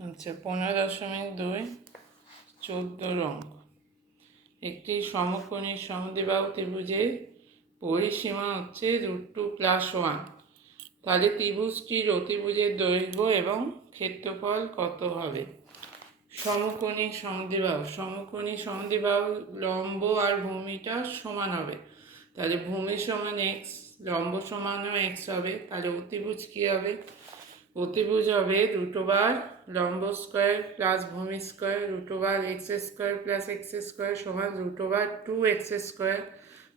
আচ্ছা, 15.2 14 অঙ্ক। একটি সমকোণী সমদ্বিবাহু ত্রিভুজের পরিসীমা হচ্ছে √2+1। তাহলে ত্রিভুজটির অতিভুজের দৈর্ঘ্য এবং ক্ষেত্রফল কত হবে? সমকোণী সমদ্বিবাহু লম্ব আর ভূমিটা সমান হবে। তাহলে ভূমি সমান এক্স, লম্ব সমানও এক্স হবে। তাহলে অতিভুজ কী হবে? অতিভুজ হবে √, লম্ব স্কোয়ার প্লাস ভূমি স্কোয়ার, √x² প্লাস x² সমান √2x²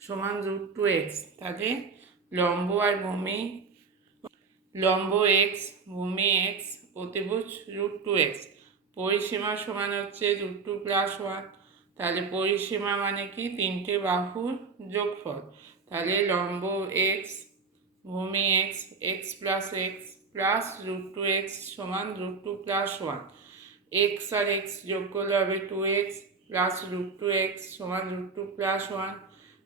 সমান √2x। তাহলে লম্ব আর ভূমি, লম্ব x, ভূমি x, অতিভুজ √2x। পরিসীমা সমান হচ্ছে √2+1। তাহলে পরিসীমা মানে কি? তিনটে বাহুর যোগফল। তাহলে লম্ব x, ভূমি x, x plus x plus √2x সমান √2+1। এক্স আর এক্স যোগ করলে হবে 2x প্লাস √2x সমান √2+1।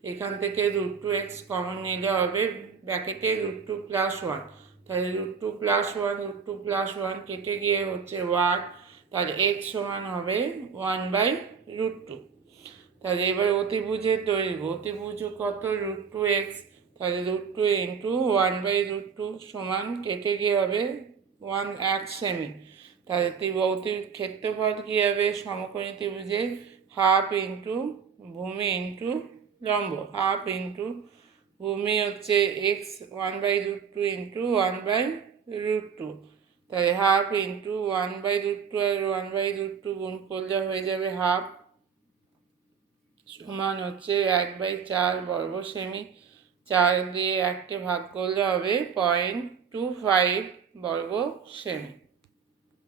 এখান থেকে √2x কমন নিলে হবে ব্র্যাকেটে √2+1। তাহলে √2+1 কেটে গিয়ে হচ্ছে 1। তাহলে x সমান হবে 1/√2। তাহলে এবার অতিভুজের দৈর্ঘ্য, অতিভুজ কত? √2x। তাহলে √2 ইন্টু 1/√2 সমান কেটে গিয়ে হবে 1 সেমি। তাহলে ক্ষেত্রফল কী হবে? সমকোণী ত্রিভুজে হাফ ইন্টু ভূমি ইন্টু লম্ব, হাফ ইন্টু ভূমি হচ্ছে এক্স 1/√2 ইন্টু 1/√2। তাহলে হাফ ইন্টু 1/√2 আর 1/√2 গুণ করলে হয়ে যাবে হাফ সমান হচ্ছে 1/4 বর্গ সেমি। 4 দিয়ে 1কে ভাগ করলে হবে 0.25 বর্গ সেমি।